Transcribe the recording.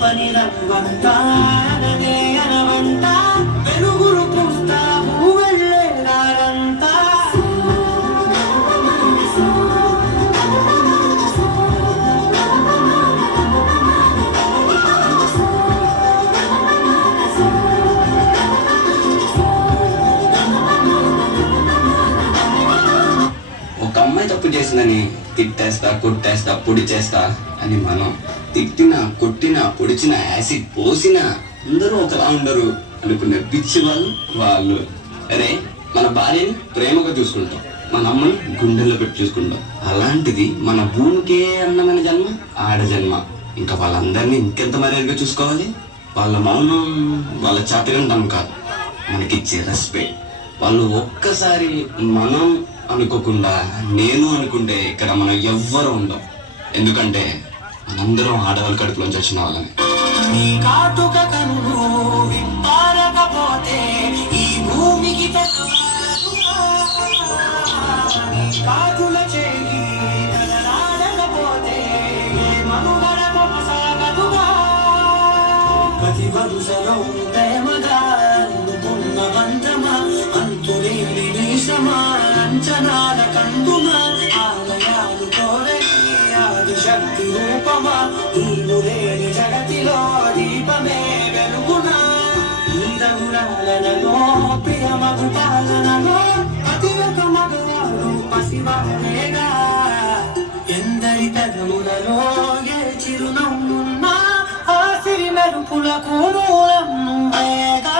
పని రవ్వంతా నదే అనవంతా వెలుగులు పూస్తావు వెళ్ళేదారంతా ఒక అమ్మాయి తప్పు చేసిందని తిట్టేస్తా కొట్టేస్తా పొడి చేస్తా అని మనం తిట్టినా కొట్టినా పొడిచినా యాసిడ్ పోసినా అందరూ ఒకలా ఉండరు అనుకునే పిచ్చి వాళ్ళు అరే మన భార్యని ప్రేమగా చూసుకుంటాం, మన అమ్మని గుండెల్లో పెట్టి చూసుకుంటాం. అలాంటిది మన భూమికే అన్నమైన జన్మ ఆడ జన్మ. ఇంకా వాళ్ళందరినీ ఇంకెంత మర్యాదగా చూసుకోవాలి. వాళ్ళ మౌనం వాళ్ళ చేతగంటం కాదు, మనకిచ్చే రెస్పెక్ట్. వాళ్ళు ఒక్కసారి మనం అనుకోకుండా నేను అనుకుంటే ఇక్కడ మనం ఎవ్వరూ ఉండం. ఎందుకంటే మనందరం ఆడవాళ్ళ కడుపులోంచి వచ్చిన వాళ్ళని. నీ కాటుక కన్ను విప్పారకపోతే ఈ భూమికి కాటుల చేయి కదలాడకపోతే మనుగడ కొనసాగదుగా. ప్రతి వరుసలో ప్రేమగా అందుకున్న బంధమా అంతులేని నిశ్రమా అంచనాల కందుమా ఆలయాలు కోరే ఆదిశక్తి రూపమా నీవు లేని జగతిలో దీపమే వెలుగునా. నీరగురాలలో ప్రియమగు పాలనలో ప్రతి ఒక్క మగవాడు పసివాడేగా. ఎందరి పెదవులలో ఏ చిరునవ్వున్నా ఆ సిరి మెరుపులకు మూలం నువ్వేగా.